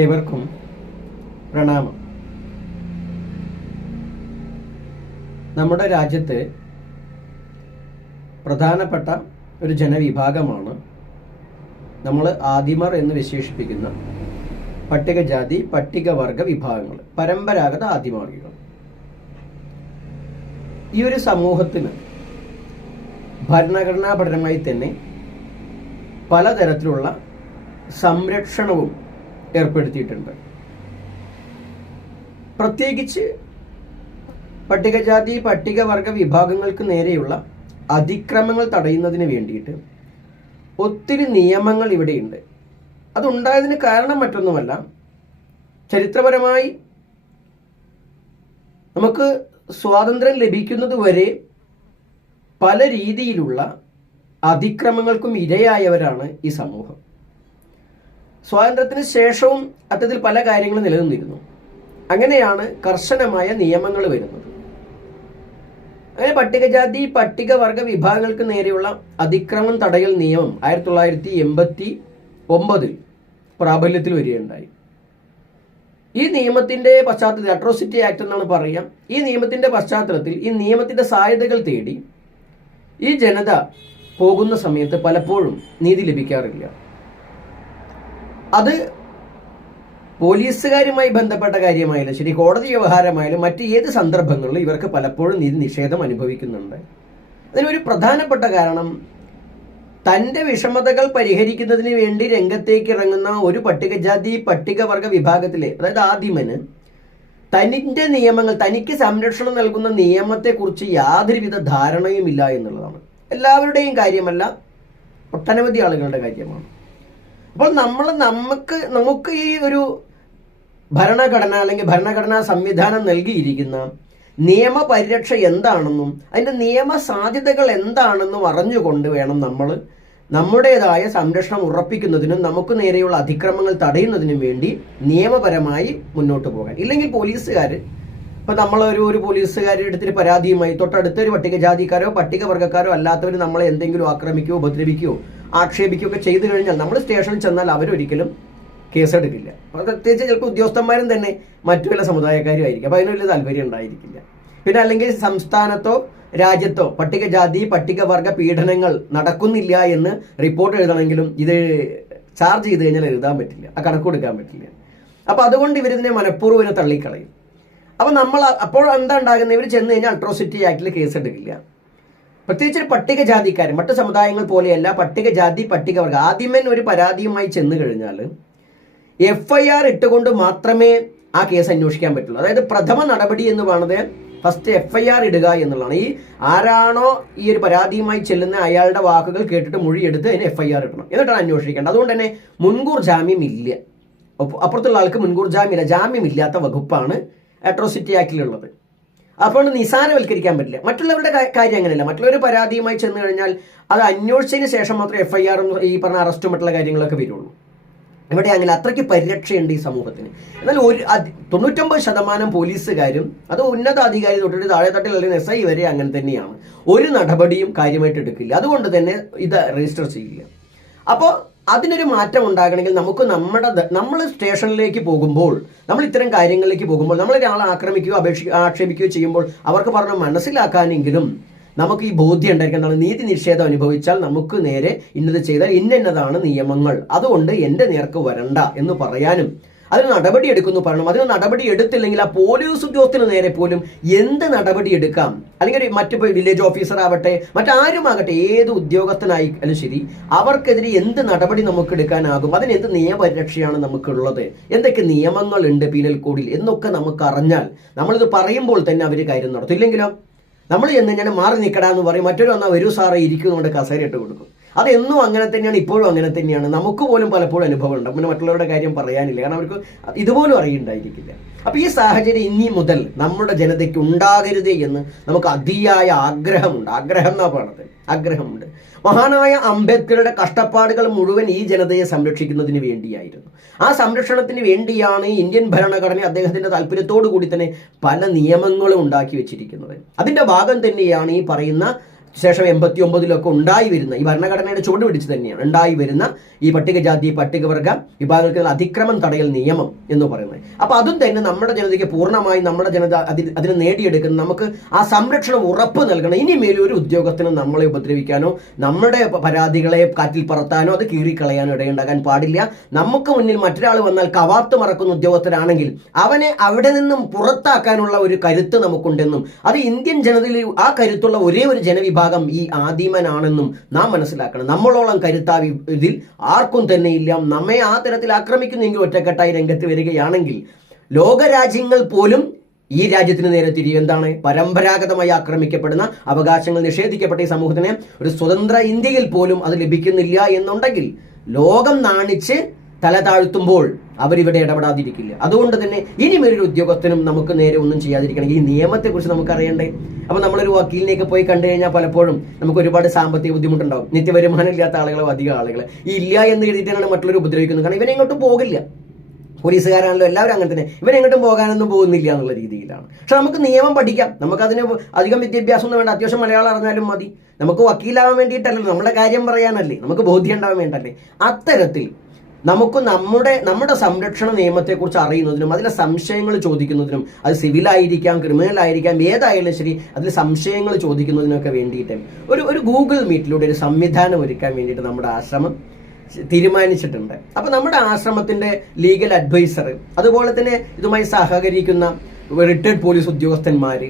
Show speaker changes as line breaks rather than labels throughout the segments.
ഏവർക്കും പ്രണാമം. നമ്മുടെ രാജ്യത്ത് പ്രധാനപ്പെട്ട ഒരു ജനവിഭാഗമാണ് നമ്മൾ ആദിമർ എന്ന് വിശേഷിപ്പിക്കുന്ന പട്ടികജാതി പട്ടികവർഗ വിഭാഗങ്ങൾ പരമ്പരാഗത ആദിമാർഗികൾ. ഈ ഒരു സമൂഹത്തിന് ഭരണഘടനാപരമായി തന്നെ പലതരത്തിലുള്ള സംരക്ഷണവും ഏർപ്പെടുത്തിയിട്ടുണ്ട്. പ്രത്യേകിച്ച് പട്ടികജാതി പട്ടികവർഗ വിഭാഗങ്ങൾക്ക് നേരെയുള്ള അതിക്രമങ്ങൾ തടയുന്നതിന് വേണ്ടിയിട്ട് ഒത്തിരി നിയമങ്ങൾ ഇവിടെയുണ്ട്. അതുണ്ടായതിന് കാരണം മറ്റൊന്നുമല്ല. ചരിത്രപരമായി നമുക്ക് സ്വാതന്ത്ര്യം ലഭിക്കുന്നത് വരെ പല രീതിയിലുള്ള അതിക്രമങ്ങൾക്കും ഇരയായവരാണ് ഈ സമൂഹം. സ്വാതന്ത്ര്യത്തിന് ശേഷവും അത്തരത്തിൽ പല കാര്യങ്ങളും നിലനിന്നിരുന്നു. അങ്ങനെയാണ് കർശനമായ നിയമങ്ങൾ വരുന്നത്. അങ്ങനെ പട്ടികജാതി പട്ടികവർഗ വിഭാഗങ്ങൾക്ക് നേരെയുള്ള അതിക്രമം തടയൽ നിയമം ആയിരത്തി തൊള്ളായിരത്തി എൺപത്തി ഒമ്പതിൽ പ്രാബല്യത്തിൽ വരികയുണ്ടായി. ഈ നിയമത്തിന്റെ പശ്ചാത്തലത്തിൽ അട്രോസിറ്റി ആക്ട് എന്നാണ് പറയുക ഈ നിയമത്തിന്റെ പശ്ചാത്തലത്തിൽ ഈ നിയമത്തിന്റെ സാധ്യതകൾ തേടി ഈ ജനത പോകുന്ന സമയത്ത് പലപ്പോഴും നീതി ലഭിക്കാറില്ല. അത് പോലീസുകാരുമായി ബന്ധപ്പെട്ട കാര്യമായാലും ശരി കോടതി വ്യവഹാരമായാലും മറ്റ് ഏത് സന്ദർഭങ്ങളിലും ഇവർക്ക് പലപ്പോഴും നീതി നിഷേധം അനുഭവിക്കുന്നുണ്ട്. അതിനൊരു പ്രധാനപ്പെട്ട കാരണം തന്റെ വിഷമതകൾ പരിഹരിക്കുന്നതിന് വേണ്ടി രംഗത്തേക്ക് ഇറങ്ങുന്ന ഒരു പട്ടികജാതി പട്ടികവർഗ വിഭാഗത്തിലെ അതായത് ആദിമന് തനിന്റെ നിയമങ്ങൾ തനിക്ക് സംരക്ഷണം നൽകുന്ന നിയമത്തെക്കുറിച്ച് യാതൊരുവിധ ധാരണയുമില്ല എന്നുള്ളതാണ്. എല്ലാവരുടെയും കാര്യമല്ല ഒട്ടനവധി ആളുകളുടെ കാര്യമാണ്. അപ്പോൾ നമ്മൾ നമുക്ക് നമുക്ക് ഈ ഒരു ഭരണഘടന അല്ലെങ്കിൽ ഭരണഘടനാ സംവിധാനം നൽകിയിരിക്കുന്ന നിയമപരിരക്ഷ എന്താണെന്നും അതിന്റെ നിയമ സാധ്യതകൾ എന്താണെന്നും അറിഞ്ഞുകൊണ്ട് വേണം നമ്മൾ നമ്മുടേതായ സംരക്ഷണം ഉറപ്പിക്കുന്നതിനും നമുക്ക് നേരെയുള്ള അതിക്രമങ്ങൾ തടയുന്നതിനും വേണ്ടി നിയമപരമായി മുന്നോട്ട് പോകാൻ. ഇല്ലെങ്കിൽ പോലീസുകാർ ഇപ്പൊ നമ്മൾ ഒരു ഒരു പോലീസുകാരുടെ അടുത്തൊരു പരാതിയുമായി തൊട്ടടുത്തൊരു പട്ടികജാതിക്കാരോ പട്ടികവർഗക്കാരോ അല്ലാത്തവർ നമ്മളെ എന്തെങ്കിലും ആക്രമിക്കുകയോ ഉപദ്രവിക്കുകയോ ആക്ഷേപിക്കുകയോ ഒക്കെ ചെയ്തു കഴിഞ്ഞാൽ നമ്മൾ സ്റ്റേഷനിൽ ചെന്നാൽ അവരൊരിക്കലും കേസെടുക്കില്ല. അപ്പോൾ പ്രത്യേകിച്ച് ചിലപ്പോൾ ഉദ്യോഗസ്ഥന്മാരും തന്നെ മറ്റു വല്ല സമുദായക്കാരും ആയിരിക്കും അപ്പോൾ അതിന് വലിയ താല്പര്യം ഉണ്ടായിരിക്കില്ല. പിന്നെ അല്ലെങ്കിൽ സംസ്ഥാനത്തോ രാജ്യത്തോ പട്ടികജാതി പട്ടികവർഗ പീഡനങ്ങൾ നടക്കുന്നില്ല എന്ന് റിപ്പോർട്ട് എഴുതണമെങ്കിലും ഇത് ചാർജ് ചെയ്ത് കഴിഞ്ഞാൽ എഴുതാൻ പറ്റില്ല. ആ കണക്ക് കൊടുക്കാൻ പറ്റില്ല. അപ്പോൾ അതുകൊണ്ട് ഇവരിതിനെ മനഃപൂർവം ഇതിനെ തള്ളിക്കളയും. അപ്പോൾ നമ്മൾ അപ്പോൾ എന്താ ഉണ്ടാകുന്നത്? ഇവർ ചെന്ന് കഴിഞ്ഞാൽ അട്രോസിറ്റി ആക്ടിൽ കേസ് എടുക്കില്ല പ്രത്യേകിച്ച് ഒരു പട്ടികജാതിക്കാരൻ മറ്റു സമുദായങ്ങൾ പോലെയല്ല പട്ടികജാതി പട്ടികവർഗ. ആദ്യമേ ഒരു പരാതിയുമായി ചെന്ന് കഴിഞ്ഞാൽ എഫ് ഐ ആർ ഇട്ടുകൊണ്ട് മാത്രമേ ആ കേസ് അന്വേഷിക്കാൻ പറ്റുള്ളൂ. അതായത് പ്രഥമ നടപടി എന്ന് പറയുന്നത് ഫസ്റ്റ് എഫ് ഐ ആർ ഇടുക എന്നുള്ളതാണ്. ഈ ആരാണോ ഈ ഒരു പരാതിയുമായി ചെല്ലുന്ന അയാളുടെ വാക്കുകൾ കേട്ടിട്ട് മൊഴിയെടുത്ത് അതിന് എഫ് ഐ ആർ ഇടണം. എന്നിട്ടാണ് അന്വേഷിക്കേണ്ടത്. അതുകൊണ്ട് തന്നെ മുൻകൂർ ജാമ്യം ഇല്ല. അപ്പുറത്തുള്ള ആൾക്ക് മുൻകൂർ ജാമ്യമില്ല ജാമ്യമില്ലാത്ത വകുപ്പാണ് അട്രോസിറ്റി ആക്ടിലുള്ളത് അപ്പോൾ നിസാരവൽക്കരിക്കാൻ പറ്റില്ല. മറ്റുള്ളവരുടെ കാര്യം അങ്ങനെയല്ല. മറ്റുള്ളവർ പരാതിയുമായി ചെന്ന് കഴിഞ്ഞാൽ അത് അന്വേഷിച്ചതിന് ശേഷം മാത്രമേ എഫ് ഐ ആറും ഈ പറഞ്ഞ അറസ്റ്റും മറ്റുള്ള കാര്യങ്ങളൊക്കെ വരുള്ളൂ. ഇവിടെ അങ്ങനെ അത്രയ്ക്ക് പരിരക്ഷയുണ്ട് ഈ സമൂഹത്തിന്. എന്നാൽ ഒരു തൊണ്ണൂറ്റൊമ്പത് ശതമാനം പോലീസുകാരും അത് ഉന്നത അധികാരി തൊട്ടിട്ട് താഴെത്തട്ടിൽ അല്ലെങ്കിൽ എസ് ഐ വരെ അങ്ങനെ തന്നെയാണ്. ഒരു നടപടിയും കാര്യമായിട്ട് എടുക്കില്ല. അതുകൊണ്ട് തന്നെ ഇത് രജിസ്റ്റർ ചെയ്യില്ല അപ്പോൾ അതിനൊരു മാറ്റം ഉണ്ടാകണമെങ്കിൽ നമുക്ക് നമ്മുടെ നമ്മൾ സ്റ്റേഷനിലേക്ക് പോകുമ്പോൾ നമ്മൾ ഇത്തരം കാര്യങ്ങളിലേക്ക് പോകുമ്പോൾ നമ്മൾ ഒരാളെ ആക്രമിക്കുകയോ അപേക്ഷിക്കുക ആക്ഷേപിക്കുകയോ ചെയ്യുമ്പോൾ അവർക്ക് പറഞ്ഞ് മനസ്സിലാക്കാനെങ്കിലും നമുക്ക് ഈ ബോധ്യം ഉണ്ടായിരിക്കണം എന്താണ്? നീതി നിഷേധം അനുഭവിച്ചാൽ നമുക്ക് നേരെ ഇന്നത് ചെയ്താൽ ഇന്നതാണ് നിയമങ്ങൾ. അതുകൊണ്ട് എന്റെ നേർക്ക് വരണ്ട എന്ന് പറയാനും അതിന് നടപടി എടുക്കുന്നു പറയണം. അതിന് നടപടി എടുത്തില്ലെങ്കിൽ ആ പോലീസ് ഉദ്യോഗത്തിന് നേരെ പോലും എന്ത് നടപടി എടുക്കാം? അല്ലെങ്കിൽ മറ്റു വില്ലേജ് ഓഫീസർ ആവട്ടെ മറ്റാരുമാകട്ടെ ഏത് ഉദ്യോഗസ്ഥനായാലും ശരി അവർക്കെതിരെ എന്ത് നടപടി നമുക്ക് എടുക്കാനാകും? അതിന് എന്ത് നിയമപരിരക്ഷയാണ് നമുക്കുള്ളത്? എന്തൊക്കെ നിയമങ്ങളുണ്ട് പീനൽ കോഡിൽ? എന്നൊക്കെ നമുക്ക് അറിഞ്ഞാൽ നമ്മളിത് പറയുമ്പോൾ തന്നെ അവർ കാര്യം നടത്തും. ഇല്ലെങ്കിലോ? നമ്മൾ ചെന്ന് ഞാൻ മാറി നിൽക്കടാന്ന് പറയും. മറ്റൊരു വന്നാൽ വരൂ സാറേ കസേര ഇട്ട് കൊടുക്കും. അത് എന്നും അങ്ങനെ തന്നെയാണ് ഇപ്പോഴും അങ്ങനെ തന്നെയാണ്. നമുക്ക് പോലും പലപ്പോഴും അനുഭവം ഉണ്ട് പിന്നെ മറ്റുള്ളവരുടെ കാര്യം പറയാനില്ല. കാരണം അവർക്ക് ഇതുപോലും അറിയുണ്ടായിരിക്കില്ല. അപ്പോൾ ഈ സാഹചര്യം ഇനി മുതൽ നമ്മുടെ ജനതയ്ക്ക് ഉണ്ടാകരുത് എന്ന് നമുക്ക് അതിയായ ആഗ്രഹമുണ്ട്. ആഗ്രഹം എന്നാ പറയണത്? ആഗ്രഹമുണ്ട്. മഹാനായ അംബേദ്കറുടെ കഷ്ടപ്പാടുകൾ മുഴുവൻ ഈ ജനതയെ സംരക്ഷിക്കുന്നതിന് വേണ്ടിയായിരുന്നു. ആ സംരക്ഷണത്തിന് വേണ്ടിയാണ് ഇന്ത്യൻ ഭരണഘടന അദ്ദേഹത്തിന്റെ താല്പര്യത്തോടു കൂടി തന്നെ പല നിയമങ്ങളും ഉണ്ടാക്കി വെച്ചിരിക്കുന്നത്. അതിന്റെ ഭാഗം തന്നെയാണ് ഈ പറയുന്ന ശേഷം എൺപത്തി ഒമ്പതിലൊക്കെ ഉണ്ടായി വരുന്ന ഈ ഭരണഘടനയുടെ ചുവട് പിടിച്ച് തന്നെയാണ് ഉണ്ടായി വരുന്ന ഈ പട്ടികജാതി പട്ടികവർഗ വിഭാഗങ്ങൾക്ക് അതിക്രമം തടയൽ നിയമം എന്ന് പറയുന്നത്. അപ്പൊ അതും തന്നെ നമ്മുടെ ജനതയ്ക്ക് പൂർണമായി നമ്മുടെ ജനത അതിന് നേടിയെടുക്കുന്ന നമുക്ക് ആ സംരക്ഷണം ഉറപ്പ് നൽകണം. ഇനിമേലും ഒരു ഉദ്യോഗസ്ഥനും നമ്മളെ ഉപദ്രവിക്കാനോ നമ്മുടെ പരാതികളെ കാറ്റിൽ പറത്താനോ അത് കീറിക്കളയാനോ ഇടയുണ്ടാകാൻ പാടില്ല. നമുക്ക് മുന്നിൽ മറ്റൊരാൾ വന്നാൽ കവാത്ത് മറക്കുന്ന ഉദ്യോഗസ്ഥരാണെങ്കിൽ അവനെ അവിടെ നിന്നും പുറത്താക്കാനുള്ള ഒരു കരുത്ത് നമുക്കുണ്ടെന്നും അത് ഇന്ത്യൻ ജനതയിൽ ആ കരുത്തുള്ള ഒരേ ഒരു ജനവിഭാഗം ഈ ആദിമനാണെന്നും നാം മനസ്സിലാക്കണം. നമ്മളോളം കരുത്താ വി- ഇതിൽ ആർക്കും തന്നെ ഇല്ല നമ്മെ ആ തരത്തിൽ ആക്രമിക്കുന്നെങ്കിൽ ഒറ്റക്കെട്ടായി രംഗത്ത് വരികയാണെങ്കിൽ ലോകരാജ്യങ്ങൾ പോലും ഈ രാജ്യത്തിന് നേരെ തിരിയും. എന്താണ്? പരമ്പരാഗതമായി ആക്രമിക്കപ്പെടുന്ന അവകാശങ്ങൾ നിഷേധിക്കപ്പെട്ട ഈ സമൂഹത്തിന് ഒരു സ്വതന്ത്ര ഇന്ത്യയിൽ പോലും അത് ലഭിക്കുന്നില്ല എന്നുണ്ടെങ്കിൽ ലോകം നാണിച്ച് തല താഴ്ത്തുമ്പോൾ അവരിവിടെ ഇടപെടാതിരിക്കില്ല. അതുകൊണ്ട് തന്നെ ഇനി ഒരു ഉദ്യോഗസ്ഥനും നമുക്ക് നേരെ ഒന്നും ചെയ്യാതിരിക്കണം. ഈ നിയമത്തെക്കുറിച്ച് നമുക്ക് അറിയണ്ടേ അപ്പൊ നമ്മളൊരു വക്കീലിനെയൊക്കെ പോയി കണ്ടു കഴിഞ്ഞാൽ പലപ്പോഴും നമുക്ക് ഒരുപാട് സാമ്പത്തിക ബുദ്ധിമുട്ടുണ്ടാവും. നിത്യവരുമാനം ഇല്ലാത്ത ആളുകളോ അധികം ആളുകൾ ഈ ഇല്ല എന്ന് എഴുതിയിട്ടാണ് മറ്റുള്ളവർ ഉപദ്രവിക്കുന്നത്. കാരണം ഇവനെ ഇങ്ങോട്ടും പോകില്ല. പോലീസുകാരാണല്ലോ എല്ലാവരും അങ്ങനെ തന്നെ. ഇവരെങ്ങോട്ടും പോകാനൊന്നും പോകുന്നില്ല എന്നുള്ള രീതിയിലാണ്. പക്ഷെ നമുക്ക് നിയമം പഠിക്കാം. നമുക്ക് നമുക്കതിന് അധികം വിദ്യാഭ്യാസം ഒന്നും വേണ്ട. അത്യാവശ്യം മലയാളം അറിഞ്ഞാലും മതി. നമുക്ക് വക്കീലാവാൻ വേണ്ടിയിട്ടല്ലല്ലോ നമ്മുടെ കാര്യം പറയാനല്ലേ? നമുക്ക് ബോധ്യം ഉണ്ടാവാൻ വേണ്ടല്ലേ? അത്തരത്തിൽ നമുക്ക് നമ്മുടെ നമ്മുടെ സംരക്ഷണ നിയമത്തെക്കുറിച്ച് അറിയുന്നതിനും അതിലെ സംശയങ്ങൾ ചോദിക്കുന്നതിനും അത് സിവിലായിരിക്കാം ക്രിമിനൽ ആയിരിക്കാം ഏതായാലും ശരി അതിൽ സംശയങ്ങൾ ചോദിക്കുന്നതിനൊക്കെ വേണ്ടിയിട്ട് ഒരു ഒരു ഗൂഗിൾ മീറ്റിലൂടെ ഒരു സംവിധാനം ഒരുക്കാൻ വേണ്ടിയിട്ട് നമ്മുടെ ആശ്രമം തീരുമാനിച്ചിട്ടുണ്ട്. അപ്പോൾ നമ്മുടെ ആശ്രമത്തിന്റെ ലീഗൽ അഡ്വൈസർ അതുപോലെ തന്നെ ഇതുമായി സഹകരിക്കുന്ന റിട്ടയർഡ് പോലീസ് ഉദ്യോഗസ്ഥന്മാര്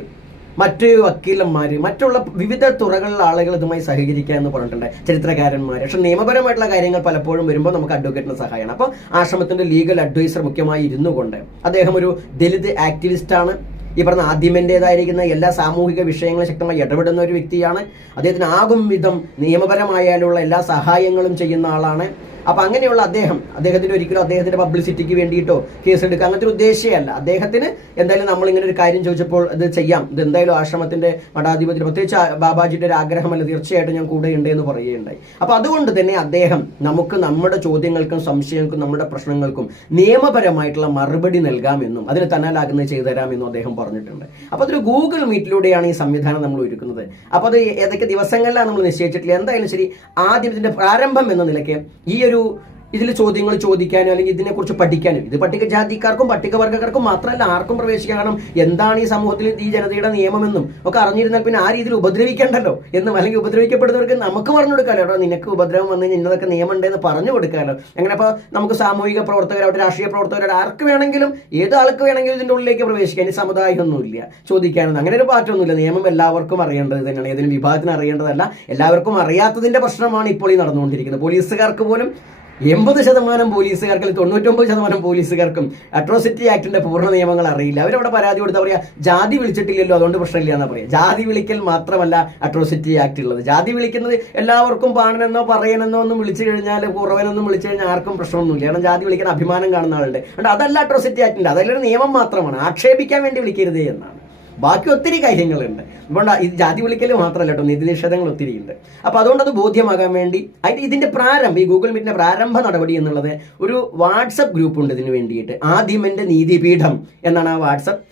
മറ്റ് വക്കീലന്മാര് മറ്റുള്ള വിവിധ തുറകളിലുള്ള ആളുകൾ ഇതുമായി സഹകരിക്കുക എന്ന് പറഞ്ഞിട്ടുണ്ട് ചരിത്രകാരന്മാർ പക്ഷെ നിയമപരമായിട്ടുള്ള കാര്യങ്ങൾ പലപ്പോഴും വരുമ്പോൾ നമുക്ക് അഡ്വക്കേറ്റിന് സഹായമാണ്. അപ്പോൾ ആശ്രമത്തിന്റെ ലീഗൽ അഡ്വൈസർ മുഖ്യമായി ഇരുന്നു കൊണ്ട് അദ്ദേഹം ഒരു ദലിത് ആക്ടിവിസ്റ്റ് ആണ്. ഈ പറഞ്ഞ ആദ്യമന്റെതായിരിക്കുന്ന എല്ലാ സാമൂഹിക വിഷയങ്ങളും ശക്തമായി ഇടപെടുന്ന ഒരു വ്യക്തിയാണ്. അദ്ദേഹത്തിന് ആകും വിധം നിയമപരമായാലുള്ള എല്ലാ സഹായങ്ങളും ചെയ്യുന്ന ആളാണ്. അപ്പൊ അങ്ങനെയുള്ള അദ്ദേഹം അദ്ദേഹത്തിന് ഒരിക്കലും അദ്ദേഹത്തിന്റെ പബ്ലിസിറ്റിക്ക് വേണ്ടിയിട്ടോ കേസ് എടുക്കുക അങ്ങനത്തെ ഒരു ഉദ്ദേശമല്ല അദ്ദേഹത്തിന് എന്തായാലും നമ്മൾ ഇങ്ങനെ ഒരു കാര്യം ചോദിച്ചപ്പോൾ ഇത് ചെയ്യാം. ഇത് എന്തായാലും ആശ്രമത്തിന്റെ മഠാധിപതി പ്രത്യേകിച്ച് ബാബാജിയുടെ ഒരു ആഗ്രഹമല്ല. തീർച്ചയായിട്ടും ഞാൻ കൂടെ ഉണ്ട് എന്ന് പറയുകയുണ്ടായി. അപ്പൊ അതുകൊണ്ട് തന്നെ അദ്ദേഹം നമുക്ക് നമ്മുടെ ചോദ്യങ്ങൾക്കും സംശയങ്ങൾക്കും നമ്മുടെ പ്രശ്നങ്ങൾക്കും നിയമപരമായിട്ടുള്ള മറുപടി നൽകാമെന്നും അതിന് തന്നാലാകുന്നത് ചെയ്തു തരാമെന്നും അദ്ദേഹം പറഞ്ഞിട്ടുണ്ട്. അപ്പൊ അതൊരു ഗൂഗിൾ മീറ്റിലൂടെയാണ് ഈ സംവിധാനം നമ്മൾ ഒരുക്കുന്നത്. അപ്പൊ അത് ഏതൊക്കെ ദിവസങ്ങളിലാണ് നമ്മൾ നിശ്ചയിച്ചിട്ടില്ല എന്തായാലും ശരി ആദ്യം ഇതിന്റെ പ്രാരംഭം എന്ന നിലയ്ക്ക് ഈ ഒരു número ഇതിൽ ചോദ്യങ്ങൾ ചോദിക്കാനും അല്ലെങ്കിൽ ഇതിനെക്കുറിച്ച് പഠിക്കാനും. ഇത് പട്ടികജാതിക്കാർക്കും പട്ടികവർഗക്കാർക്കും മാത്രമല്ല ആർക്കും പ്രവേശിക്കാൻ കാരണം എന്താണ് ഈ സമൂഹത്തിൽ ഈ ജനതയുടെ നിയമമെന്നും ഒക്കെ അറിഞ്ഞിരുന്നാൽ പിന്നെ ആ രീതിയിൽ ഉപദ്രവിക്കണ്ടല്ലോ എന്നും അല്ലെങ്കിൽ ഉപദ്രവിക്കപ്പെടുന്നവർക്ക് നമുക്ക് പറഞ്ഞു കൊടുക്കാമല്ലോ. എടോ നിനക്ക് ഉപദ്രവം വന്നു കഴിഞ്ഞാൽ ഇന്നതൊക്കെ നിയമം ഉണ്ടെന്ന് പറഞ്ഞു കൊടുക്കാമല്ലോ. അങ്ങനെ അപ്പോൾ നമുക്ക് സാമൂഹിക പ്രവർത്തകരായിട്ട് രാഷ്ട്രീയ പ്രവർത്തകരായിട്ട് ആർക്ക് വേണമെങ്കിലും ഏത് ആൾക്ക് വേണമെങ്കിലും ഇതിന്റെ ഉള്ളിലേക്ക് പ്രവേശിക്കാൻ ഈ സമുദായമൊന്നുമില്ല ചോദിക്കാനൊന്നും. അങ്ങനെ ഒരു മാറ്റമൊന്നുമില്ല. നിയമം എല്ലാവർക്കും അറിയേണ്ടത് തന്നെയാണ്. ഏതെങ്കിലും വിഭാഗത്തിന് അറിയേണ്ടതല്ല. എല്ലാവർക്കും അറിയാത്തതിന്റെ പ്രശ്നമാണ് ഇപ്പോൾ ഈ നടന്നുകൊണ്ടിരിക്കുന്നത്. പോലീസുകാർക്ക് പോലും എൺപത് ശതമാനം പോലീസുകാർക്കും തൊണ്ണൂറ്റൊമ്പത് ശതമാനം പോലീസുകാർക്കും അട്രോസിറ്റി ആക്ടിന്റെ പൂർണ നിയമങ്ങൾ അറിയില്ല. അവരവിടെ പരാതി കൊടുത്താൽ പറയാ ജാതി വിളിച്ചിട്ടില്ലല്ലോ അതുകൊണ്ട് പ്രശ്നമില്ല എന്നാ പറയാ. ജാതി വിളിക്കൽ മാത്രമല്ല അട്രോസിറ്റി ആക്ട് ഉള്ളത് ജാതി വിളിക്കുന്നത് എല്ലാവർക്കും പാണനെന്നോ പറയനെന്നോ ഒന്നും വിളിച്ചു കഴിഞ്ഞാൽ കുറവനെന്നും വിളിച്ചു കഴിഞ്ഞാൽ ആർക്കും പ്രശ്നമൊന്നുമില്ല. കാരണം ജാതി വിളിക്കാൻ അഭിമാനം കാണുന്ന ആളുണ്ട്. അതല്ല അട്രോസിറ്റി ആക്ടിന്റെ അതല്ലൊരു നിയമം മാത്രമാണ്. ആക്ഷേപിക്കാൻ വേണ്ടി വിളിക്കരുത് എന്നാണ്. ബാക്കി ഒത്തിരി കാര്യങ്ങളുണ്ട്. അതുകൊണ്ട് ഇത് ജാതി വിളിക്കൽ മാത്രമല്ല കേട്ടോ നിധി നിഷേധങ്ങൾ ഒത്തിരി ഉണ്ട്. അപ്പോൾ അതുകൊണ്ട് അത് ബോധ്യമാകാൻ വേണ്ടി അതിന്റെ ഇതിന്റെ പ്രാരംഭം ഈ ഗൂഗിൾ മീറ്റിന്റെ പ്രാരംഭ നടപടി എന്നുള്ളത് ഒരു വാട്സപ്പ് ഗ്രൂപ്പ് ഉണ്ട് ഇതിന് വേണ്ടിയിട്ട്. ആദ്യമെന്റെ നീതിപീഠം എന്നാണ് ആ വാട്സപ്പ്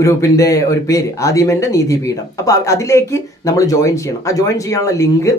ഗ്രൂപ്പിന്റെ ഒരു പേര് ആദ്യമെന്റെ നീതിപീഠം. അപ്പോൾ അതിലേക്ക് നമ്മൾ ജോയിൻ ചെയ്യണം. ആ ജോയിൻ ചെയ്യാനുള്ള ലിങ്ക്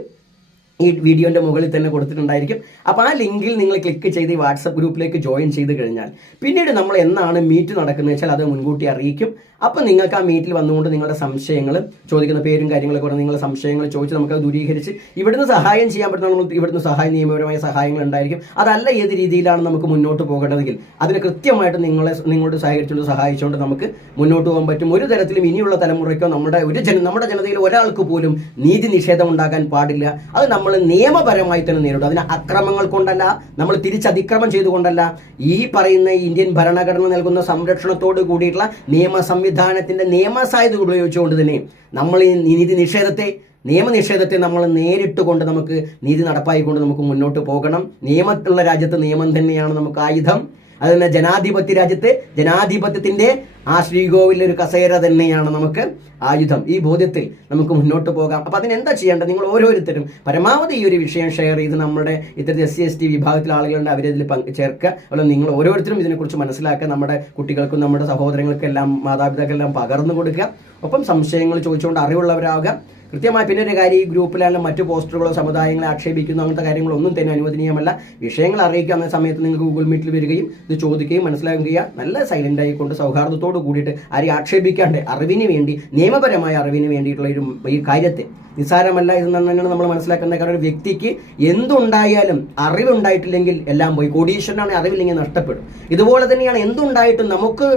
ഈ വീഡിയോന്റെ മുകളിൽ തന്നെ കൊടുത്തിട്ടുണ്ടായിരിക്കും. അപ്പോൾ ആ ലിങ്കിൽ നിങ്ങൾ ക്ലിക്ക് ചെയ്ത് ഈ വാട്സപ്പ് ഗ്രൂപ്പിലേക്ക് ജോയിൻ ചെയ്ത് കഴിഞ്ഞാൽ പിന്നീട് നമ്മൾ എന്നാണ് മീറ്റ് നടക്കുന്നത് വെച്ചാൽ അത് മുൻകൂട്ടി അറിയിക്കും. അപ്പോൾ നിങ്ങൾക്ക് ആ മീറ്റിൽ വന്നുകൊണ്ട് നിങ്ങളുടെ സംശയങ്ങൾ ചോദിക്കുന്ന പേരും കാര്യങ്ങളൊക്കെ കൂടെ നിങ്ങളുടെ സംശയങ്ങൾ ചോദിച്ച് നമുക്ക് അത് ദൂരീകരിച്ച് ഇവിടുന്ന് സഹായം ചെയ്യാൻ പറ്റുന്ന ഇവിടുന്ന് സഹായം നിയമപരമായ സഹായങ്ങൾ ഉണ്ടായിരിക്കും. അതല്ല ഏത് രീതിയിലാണ് നമുക്ക് മുന്നോട്ട് പോകേണ്ടതെങ്കിൽ. അതിന് കൃത്യമായിട്ട് നിങ്ങളെ നിങ്ങളോട് സഹകരിച്ചുകൊണ്ട് സഹായിച്ചുകൊണ്ട് നമുക്ക് മുന്നോട്ട് പോകാൻ പറ്റും. ഒരു തരത്തിലും ഇനിയുള്ള തലമുറയ്ക്കോ നമ്മുടെ ഒരു ജന നമ്മുടെ ജനതയിൽ ഒരാൾക്ക് പോലും നീതി നിഷേധം ഉണ്ടാകാൻ പാടില്ല. അത് നമ്മൾ നിയമപരമായി തന്നെ നേരിടും. അതിന് അക്രമങ്ങൾ കൊണ്ടല്ല നമ്മൾ തിരിച്ചതിക്രമം ചെയ്തുകൊണ്ടല്ല. ഈ പറയുന്ന ഇന്ത്യൻ ഭരണഘടന നൽകുന്ന സംരക്ഷണത്തോട് കൂടിയിട്ടുള്ള നിയമ സംവിധാനത്തിന്റെ നിയമസാധ്യത ഉപയോഗിച്ചുകൊണ്ട് തന്നെ നമ്മൾ ഈ നീതി നിഷേധത്തെ നിയമനിഷേധത്തെ നമ്മൾ നേരിട്ട് കൊണ്ട് നമുക്ക് നീതി നടപ്പായിക്കൊണ്ട് നമുക്ക് മുന്നോട്ട് പോകണം. നിയമത്തുള്ള രാജ്യത്ത് നിയമം തന്നെയാണ് നമുക്ക് ആയുധം. അത് തന്നെ ജനാധിപത്യ രാജ്യത്ത് ജനാധിപത്യത്തിന്റെ ആ ശ്രീകോവിലെ ഒരു കസേര തന്നെയാണ് നമുക്ക് ആയുധം. ഈ ബോധ്യത്തിൽ നമുക്ക് മുന്നോട്ട് പോകാം. അപ്പൊ അതിനെന്താ ചെയ്യേണ്ടത്? നിങ്ങൾ ഓരോരുത്തരും പരമാവധി ഈ ഒരു വിഷയം ഷെയർ ചെയ്ത് നമ്മുടെ ഇത്തരത്തിൽ എസ് സി എസ് ടി വിഭാഗത്തിലെ ആളുകളുണ്ട് പങ്ക് ചേർക്കുക. അതുപോലെ നിങ്ങൾ ഓരോരുത്തരും ഇതിനെക്കുറിച്ച് മനസ്സിലാക്കുക. നമ്മുടെ കുട്ടികൾക്കും നമ്മുടെ സഹോദരങ്ങൾക്കെല്ലാം മാതാപിതാക്കളെല്ലാം പകർന്നു കൊടുക്കുക. ഒപ്പം സംശയങ്ങൾ ചോദിച്ചുകൊണ്ട് അറിവുള്ളവരാകുക കൃത്യമായി പിന്നെ ഒരു കാര്യം ഈ ഗ്രൂപ്പിലായാലും മറ്റു പോസ്റ്ററുകളോ സമുദായങ്ങളെ ആക്ഷേപിക്കുന്നു അങ്ങനത്തെ കാര്യങ്ങളൊന്നും തന്നെ അനുവദനീയമല്ല. വിഷയങ്ങൾ അറിയിക്കുന്ന സമയത്ത് നിങ്ങൾക്ക് ഗൂഗിൾ മീറ്റിൽ വരികയും ഇത് ചോദിക്കുകയും മനസ്സിലാക്കുകയും നല്ല സൈലന്റ് ആയിക്കൊണ്ട് സൗഹാർദ്ദത്തോട് കൂടിയിട്ട് ആരെയും ആക്ഷേപിക്കാണ്ട് അറിവിന് വേണ്ടി നിയമപരമായ അറിവിന് വേണ്ടിയിട്ടുള്ള ഒരു ഈ കാര്യത്തെ. നിസ്സാരമല്ല ഇത് നമ്മൾ മനസ്സിലാക്കുന്ന കാരണം ഒരു വ്യക്തിക്ക് എന്തുണ്ടായാലും അറിവുണ്ടായിട്ടില്ലെങ്കിൽ എല്ലാം പോയി. കോടീശ്വരനാണ് അറിവില്ലെങ്കിൽ നഷ്ടപ്പെടും. ഇതുപോലെ തന്നെയാണ് എന്തുണ്ടായിട്ടും നമുക്ക്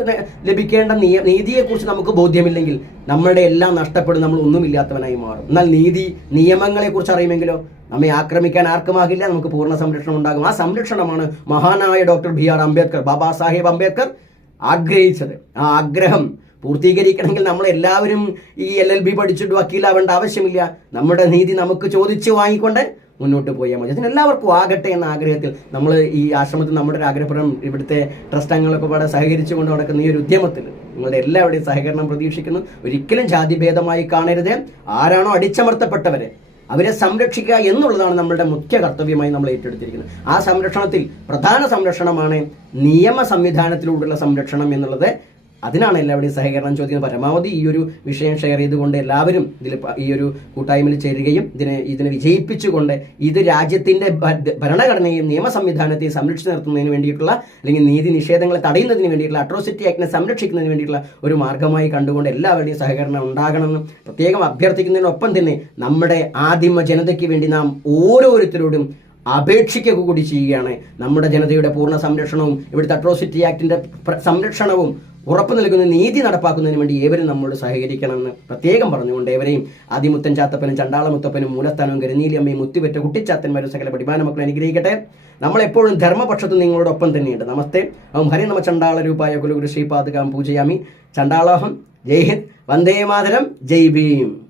ലഭിക്കേണ്ട നീതിയെക്കുറിച്ച് നമുക്ക് ബോധ്യമില്ലെങ്കിൽ നമ്മുടെ എല്ലാം നഷ്ടപ്പെടും നമ്മൾ ഒന്നുമില്ലാത്തവനായി മാറും. എന്നാൽ നീതി നിയമങ്ങളെക്കുറിച്ച് അറിയുമെങ്കിലോ? നമ്മെ ആക്രമിക്കാൻ ആർക്കുമാകില്ല നമുക്ക് പൂർണ സംരക്ഷണം ഉണ്ടാകും. ആ സംരക്ഷണമാണ് മഹാനായ doctor B R Ambedkar Baba Saheb Ambedkar ആഗ്രഹിച്ചത്. ആ ആഗ്രഹം പൂർത്തീകരിക്കണമെങ്കിൽ നമ്മൾ എല്ലാവരും ഈ എൽ എൽ ബി പഠിച്ചിട്ട് വക്കീലാവേണ്ട ആവശ്യമില്ല. നമ്മുടെ നീതി നമുക്ക് ചോദിച്ചു വാങ്ങിക്കൊണ്ട് മുന്നോട്ട് പോയാൽ മതി. അതിന് എല്ലാവർക്കും ആകട്ടെ എന്ന ആഗ്രഹത്തിൽ നമ്മൾ ഈ ആശ്രമത്തിൽ നമ്മുടെ ഒരു ആഗ്രഹപ്രകാരം ഇവിടുത്തെ ട്രസ്റ്റ് അംഗങ്ങളൊക്കെ പാടെ സഹകരിച്ചുകൊണ്ട് നടക്കുന്ന ഈ ഒരു ഉദ്യമത്തിൽ നിങ്ങളുടെ എല്ലാവരുടെയും സഹകരണം പ്രതീക്ഷിക്കുന്നു. ഒരിക്കലും ജാതിഭേദമായി കാണരുത്. ആരാണോ അടിച്ചമർത്തപ്പെട്ടവരെ അവരെ സംരക്ഷിക്കുക എന്നുള്ളതാണ് നമ്മളുടെ മുഖ്യ കർത്തവ്യമായി നമ്മൾ ഏറ്റെടുത്തിരിക്കുന്നത്. ആ സംരക്ഷണത്തിൽ പ്രധാന സംരക്ഷണമാണ് നിയമ സംവിധാനത്തിലൂടെയുള്ള സംരക്ഷണം എന്നുള്ളത്. അതിനാണ് എല്ലാവരുടെയും സഹകരണം ചോദിക്കുന്നത്. പരമാവധി ഈ ഒരു വിഷയം ഷെയർ ചെയ്തുകൊണ്ട് എല്ലാവരും ഇതിൽ ഈ ഒരു കൂട്ടായ്മയിൽ ചേരുകയും ഇതിനെ ഇതിനെ വിജയിപ്പിച്ചുകൊണ്ട് ഇത് രാജ്യത്തിന്റെ ഭരണഘടനയും നിയമ സംവിധാനത്തെയും സംരക്ഷിച്ചു നിർത്തുന്നതിന് വേണ്ടിയിട്ടുള്ള അല്ലെങ്കിൽ നീതി നിഷേധങ്ങളെ തടയുന്നതിന് വേണ്ടിയിട്ടുള്ള അട്രോസിറ്റി ആക്ടിനെ സംരക്ഷിക്കുന്നതിന് വേണ്ടിയിട്ടുള്ള ഒരു മാർഗമായി കണ്ടുകൊണ്ട് എല്ലാവരുടെയും സഹകരണം ഉണ്ടാകണമെന്ന് പ്രത്യേകം അഭ്യർത്ഥിക്കുന്നതിനൊപ്പം തന്നെ നമ്മുടെ ആദിമ ജനതയ്ക്ക് വേണ്ടി നാം ഓരോരുത്തരോടും അപേക്ഷിക്കുക കൂടി ചെയ്യുകയാണ്. നമ്മുടെ ജനതയുടെ പൂർണ സംരക്ഷണവും ഇവിടുത്തെ അട്രോസിറ്റി ആക്ടിന്റെ സംരക്ഷണവും ഉറപ്പു നൽകുന്ന നീതി നടപ്പാക്കുന്നതിന് വേണ്ടി ഏവരും നമ്മോട് സഹകരിക്കണമെന്ന് പ്രത്യേകം പറഞ്ഞുകൊണ്ട് ഏവരെയും ആദിമുത്തൻ ചാത്തപ്പനും ചണ്ടാളമുത്തപ്പനും മൂലസ്ഥാനവും ഗരനീലിയമ്മയും മുത്തിപെറ്റ കുട്ടിച്ചാത്തന്മാരും സകല പടിമാന മക്കളെ അനുഗ്രഹിക്കട്ടെ. നമ്മളെപ്പോഴും ധർമ്മപക്ഷത്ത് നിങ്ങളോടൊപ്പം തന്നെയുണ്ട്. നമസ്തേ. ഓം ഹരി നമ ചണ്ടാള രൂപായ കുലുഗുരു ശ്രീപാദകാം പൂജയാമി. ചണ്ടാളോഹം. ജയ് ഹിന്ദ്. വന്ദേ മാതരം. ജയ് ഭീം.